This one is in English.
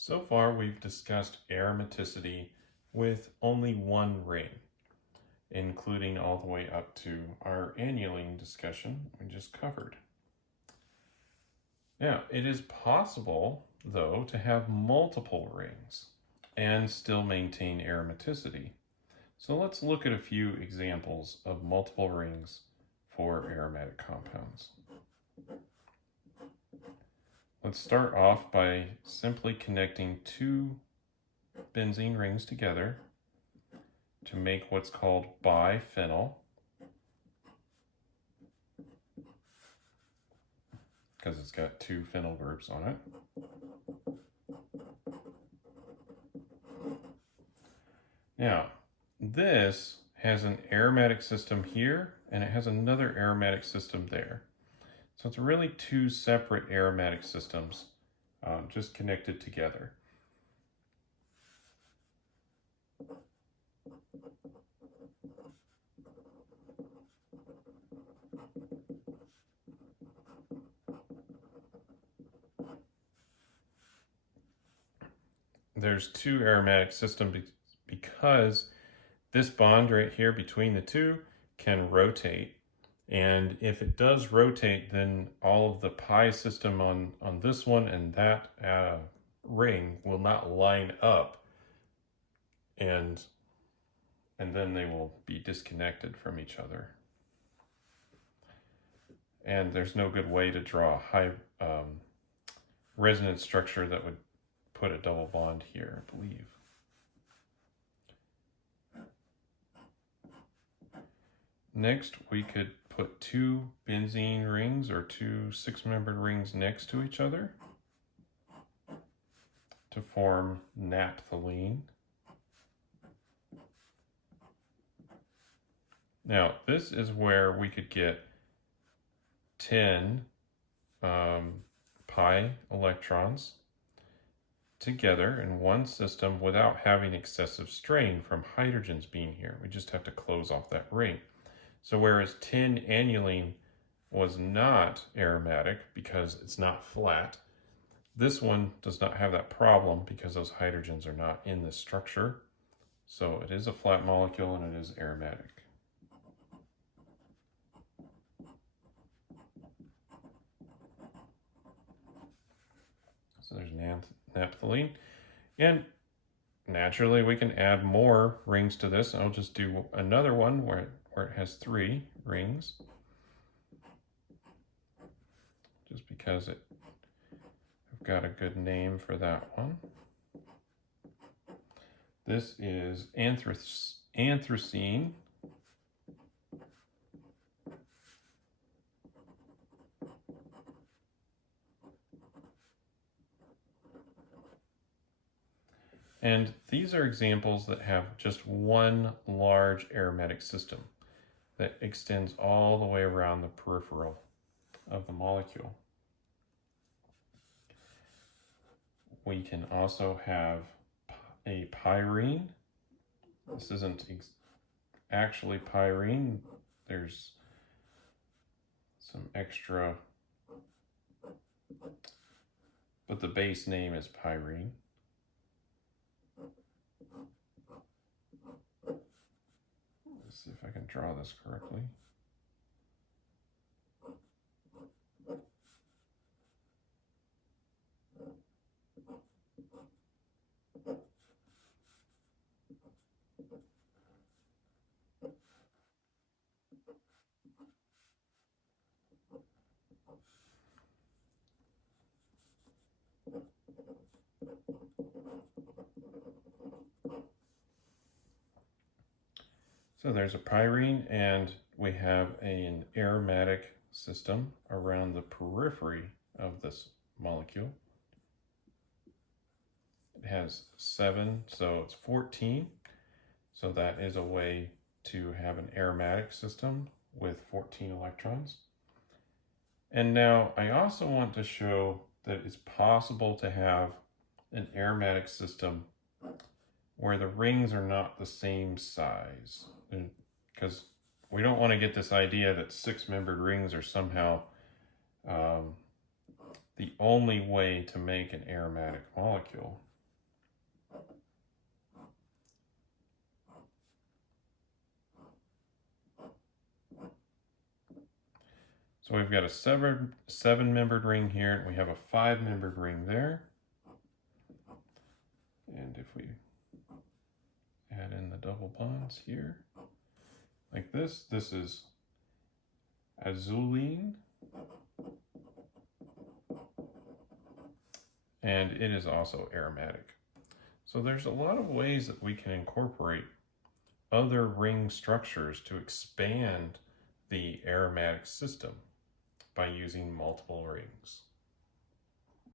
So far, we've discussed aromaticity with only one ring, including all the way up to our aniline discussion we just covered. Now, it is possible, though, to have multiple rings and still maintain aromaticity. So let's look at a few examples of multiple rings for aromatic compounds. Let's start off by simply connecting two benzene rings together to make what's called bifennel, because it's got two phenyl groups on it. Now, this has an aromatic system here, and it has another aromatic system there. So it's really two separate aromatic systems just connected together. There's two aromatic systems because this bond right here between the two can rotate. And if it does rotate, then all of the pi system on this one and that ring will not line up, and then they will be disconnected from each other. And there's no good way to draw a high resonance structure that would put a double bond here, I believe. Next, we could put two benzene rings or two six-membered rings next to each other to form naphthalene. Now, this is where we could get 10 pi electrons together in one system without having excessive strain from hydrogens being here. We just have to close off that ring. So whereas 10 aniline was not aromatic because it's not flat, this one does not have that problem because those hydrogens are not in this structure. So it is a flat molecule and it is aromatic. So there's naphthalene. And naturally we can add more rings to this. I'll just do another one where it has 3 rings, just because I've got a good name for that one. This is Anthracene. And these are examples that have just one large aromatic system that extends all the way around the peripheral of the molecule. We can also have a pyrene. This isn't actually pyrene. There's some extra, but the base name is pyrene. Let's see if I can draw this correctly. So there's a pyrene, and we have an aromatic system around the periphery of this molecule. It has 7, so it's 14. So that is a way to have an aromatic system with 14 electrons. And now I also want to show that it's possible to have an aromatic system where the rings are not the same size, because we don't want to get this idea that 6-membered rings are somehow the only way to make an aromatic molecule. So we've got a seven-membered ring here, and we have a 5-membered ring there. And if we add in the double bonds here, like this is azulene, and it is also aromatic. So there's a lot of ways that we can incorporate other ring structures to expand the aromatic system by using multiple rings.